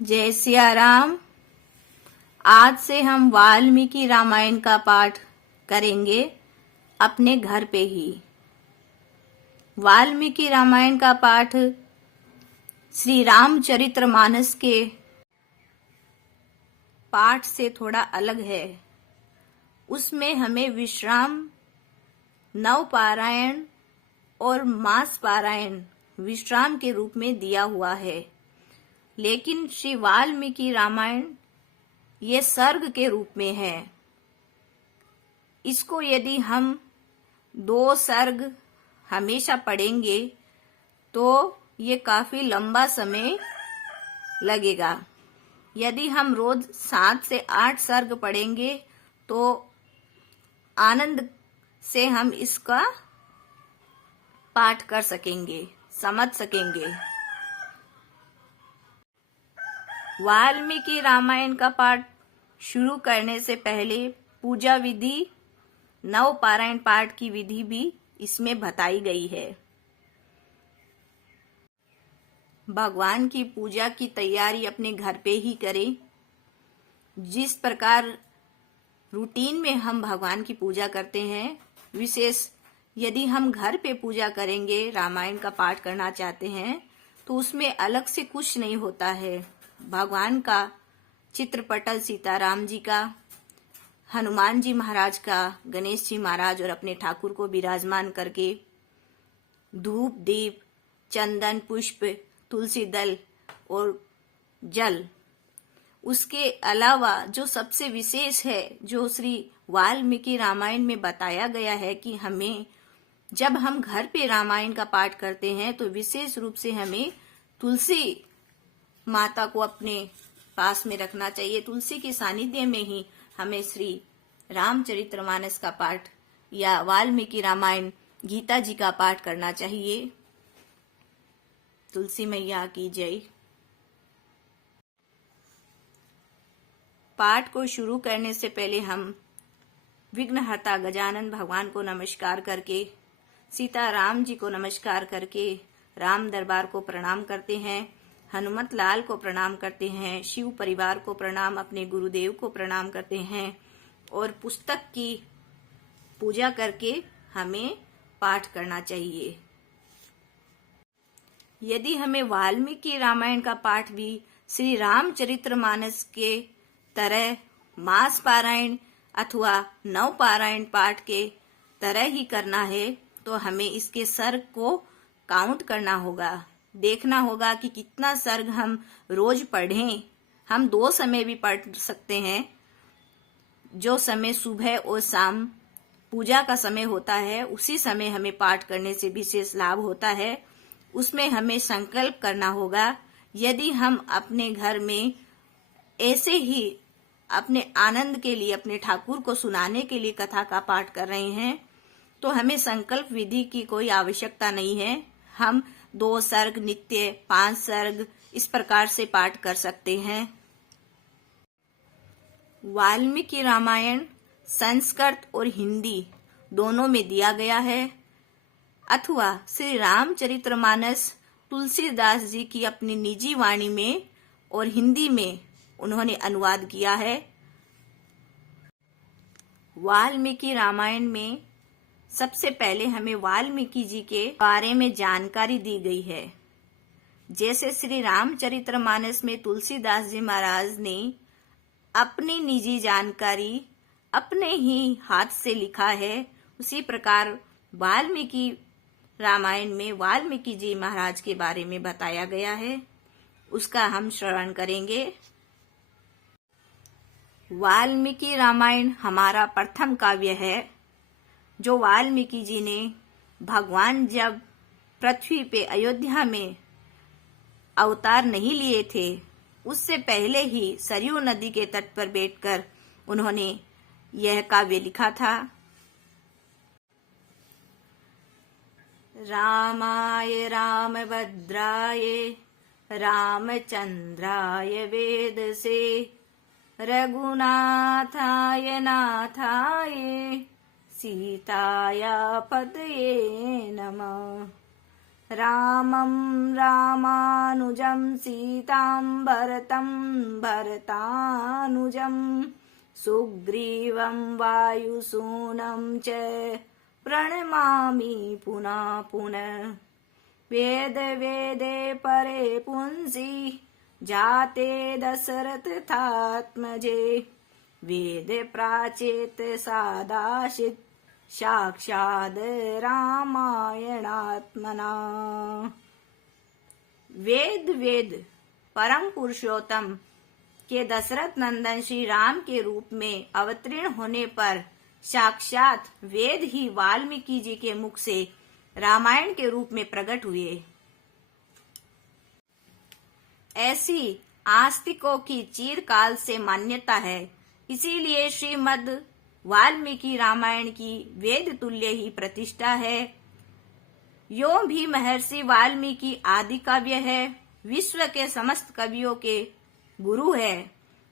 जय सिया राम। आज से हम वाल्मीकि रामायण का पाठ करेंगे अपने घर पे ही। वाल्मीकि रामायण का पाठ श्री रामचरितमानस के पाठ से थोड़ा अलग है। उसमें हमें विश्राम, नव पारायण और मास पारायण विश्राम के रूप में दिया हुआ है, लेकिन श्री वाल्मीकि रामायण ये सर्ग के रूप में है। इसको यदि हम 2 सर्ग हमेशा पढ़ेंगे तो ये काफी लंबा समय लगेगा। यदि हम रोज 7 से 8 सर्ग पढ़ेंगे तो आनंद से हम इसका पाठ कर सकेंगे, समझ सकेंगे। वाल्मीकि रामायण का पाठ शुरू करने से पहले पूजा विधि, नव पारायण पाठ की विधि भी इसमें बताई गई है। भगवान की पूजा की तैयारी अपने घर पे ही करें। जिस प्रकार रूटीन में हम भगवान की पूजा करते हैं, विशेष यदि हम घर पे पूजा करेंगे, रामायण का पाठ करना चाहते हैं तो उसमें अलग से कुछ नहीं होता है। भगवान का चित्रपटल सीताराम जी का, हनुमान जी महाराज का, गणेश जी महाराज और अपने ठाकुर को विराजमान करके धूप, दीप, चंदन, पुष्प, तुलसी दल और जल, उसके अलावा जो सबसे विशेष है, जो श्री वाल्मीकि रामायण में बताया गया है कि हमें जब हम घर पे रामायण का पाठ करते हैं तो विशेष रूप से हमें तुलसी माता को अपने पास में रखना चाहिए। तुलसी के सानिध्य में ही हमें श्री रामचरितमानस का पाठ या वाल्मीकि रामायण, गीता जी का पाठ करना चाहिए। तुलसी मैया की जय। पाठ को शुरू करने से पहले हम विघ्नहर्ता गजानन भगवान को नमस्कार करके, सीता राम जी को नमस्कार करके, राम दरबार को प्रणाम करते हैं, हनुमत लाल को प्रणाम करते हैं, शिव परिवार को प्रणाम, अपने गुरुदेव को प्रणाम करते हैं और पुस्तक की पूजा करके हमें पाठ करना चाहिए। यदि हमें वाल्मीकि रामायण का पाठ भी श्री रामचरितमानस के तरह मास पारायण अथवा नव पारायण पाठ के तरह ही करना है तो हमें इसके सर्ग को काउंट करना होगा, देखना होगा कि कितना सर्ग हम रोज पढ़ें। हम 2 समय भी पढ़ सकते हैं। जो समय सुबह और शाम पूजा का समय होता है, उसी समय हमें पाठ करने से विशेष लाभ होता है। उसमें हमें संकल्प करना होगा। यदि हम अपने घर में ऐसे ही अपने आनंद के लिए, अपने ठाकुर को सुनाने के लिए कथा का पाठ कर रहे हैं तो हमें संकल्प विधि की कोई आवश्यकता नहीं है। हम 2 सर्ग नित्य, 5 सर्ग इस प्रकार से पाठ कर सकते हैं। वाल्मीकि रामायण संस्कृत और हिंदी दोनों में दिया गया है, अथवा श्री रामचरितमानस तुलसीदास जी की अपनी निजी वाणी में और हिंदी में उन्होंने अनुवाद किया है। वाल्मीकि रामायण में सबसे पहले हमें वाल्मीकि जी के बारे में जानकारी दी गई है। जैसे श्री रामचरितमानस में तुलसीदास जी महाराज ने अपनी निजी जानकारी अपने ही हाथ से लिखा है, उसी प्रकार वाल्मीकि रामायण में वाल्मीकि जी महाराज के बारे में बताया गया है। उसका हम श्रवण करेंगे। वाल्मीकि रामायण हमारा प्रथम काव्य है, जो वाल्मीकि जी ने भगवान जब पृथ्वी पे अयोध्या में अवतार नहीं लिए थे, उससे पहले ही सरयू नदी के तट पर बैठकर उन्होंने यह काव्य लिखा था। रामाय रामभद्राय रामचंद्राय वेदसे रघुनाथाय नाथाय सीताया पतये नमः। रामं रामानुजं सीतां भरतं भरतानुजं सुग्रीवं वायुसूनं च प्रणमामि पुनः पुनः। वेद वेदे परे पुंसि जाते दशरथात्मजे वेद प्राचेत सादाशित साक्षाद रामायणात्मना। वेद परम पुरुषोत्तम के दशरथ नंदन श्री राम के रूप में अवतीर्ण होने पर साक्षात वेद ही वाल्मीकि जी के मुख से रामायण के रूप में प्रकट हुए। ऐसी आस्तिकों की चिरकाल से मान्यता है, इसीलिए श्रीमद् वाल्मीकि रामायण की वेद तुल्य ही प्रतिष्ठा है। यो भी महर्षि वाल्मीकि आदि काव्य है, विश्व के समस्त कवियों के गुरु है।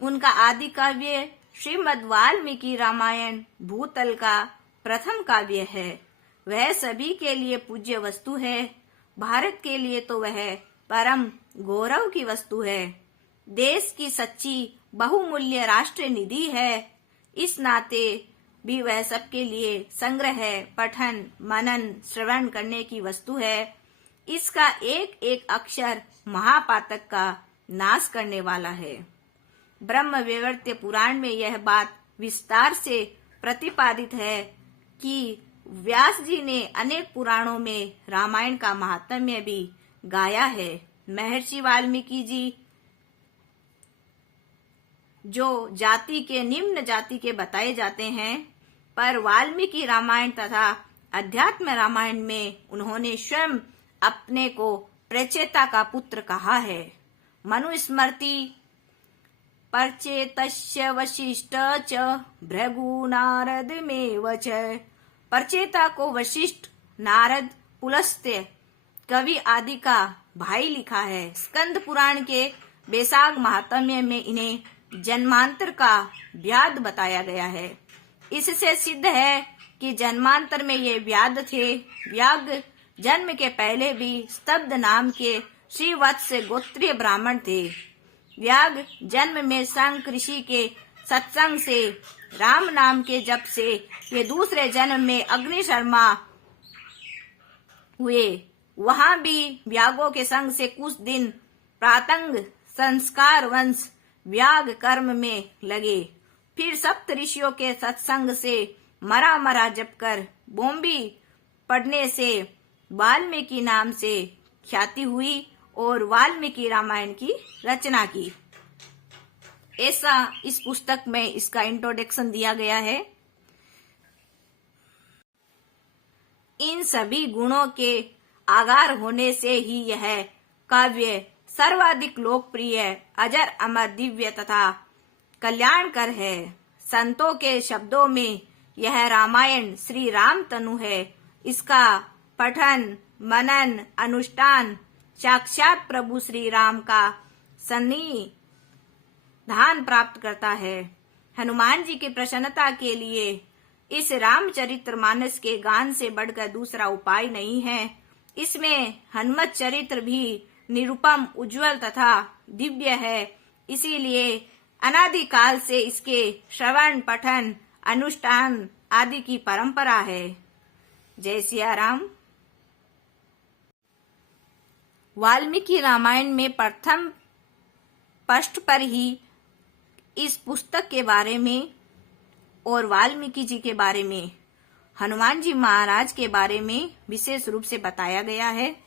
उनका आदि काव्य श्रीमद् वाल्मीकि रामायण भूतल का प्रथम काव्य है। वह सभी के लिए पूज्य वस्तु है। भारत के लिए तो वह परम गौरव की वस्तु है। देश की सच्ची बहुमूल्य राष्ट्र निधि है। इस नाते भी वह सबके लिए संग्रह, पठन, मनन, श्रवण करने की वस्तु है। इसका एक एक अक्षर महापातक का नाश करने वाला है। ब्रह्म वैवर्त्य पुराण में यह बात विस्तार से प्रतिपादित है कि व्यास जी ने अनेक पुराणों में रामायण का महात्म्य भी गाया है। महर्षि वाल्मीकि जी जो जाति के निम्न जाति के बताए जाते हैं, पर वाल्मीकि रामायण तथा अध्यात्म रामायण में उन्होंने स्वयं अपने को प्रचेता का पुत्र कहा है। मनुस्मृति परचेतस्य वशिष्ठ च भृगु नारद मेव च। परचेता को वशिष्ठ, नारद, पुलस्त्य, कवि आदि का भाई लिखा है। स्कंद पुराण के बैसाख महात्म्य में इन्हें जन्मांतर का व्याध बताया गया है। इससे सिद्ध है कि जन्मांतर में ये व्याध थे। व्याग जन्म के पहले भी स्तब्ध नाम के श्रीवत्स गोत्रीय ब्राह्मण थे। व्याग जन्म में संग ऋषि के सत्संग से, राम नाम के जप से ये दूसरे जन्म में अग्नि शर्मा हुए। वहां भी व्यागों के संग से कुछ दिन प्रातंग संस्कार वंश व्याग कर्म में लगे। फिर सप्त ऋषियों के सत्संग से मरा जप कर बोम्बी पढ़ने से वाल्मीकि नाम से ख्याति हुई और वाल्मीकि रामायण की रचना की। ऐसा इस पुस्तक में इसका इंट्रोडक्शन दिया गया है। इन सभी गुणों के आगार होने से ही यह काव्य सर्वाधिक लोकप्रिय, अजर अमर, दिव्य तथा कल्याणकर है। संतों के शब्दों में यह रामायण श्री राम तनु है। इसका पठन, मनन, अनुष्ठान साक्षात प्रभु श्री राम का सन्निधान प्राप्त करता है। हनुमान जी की प्रसन्नता के लिए इस रामचरितमानस के गान से बढ़कर दूसरा उपाय नहीं है। इसमें हनुमत चरित्र भी निरुपम, उज्जवल तथा दिव्य है। इसीलिए अनादिकाल से इसके श्रवण, पठन, अनुष्ठान आदि की परंपरा है। जय सिया राम। वाल्मीकि रामायण में प्रथम पृष्ठ पर ही इस पुस्तक के बारे में और वाल्मीकि जी के बारे में, हनुमान जी महाराज के बारे में विशेष रूप से बताया गया है।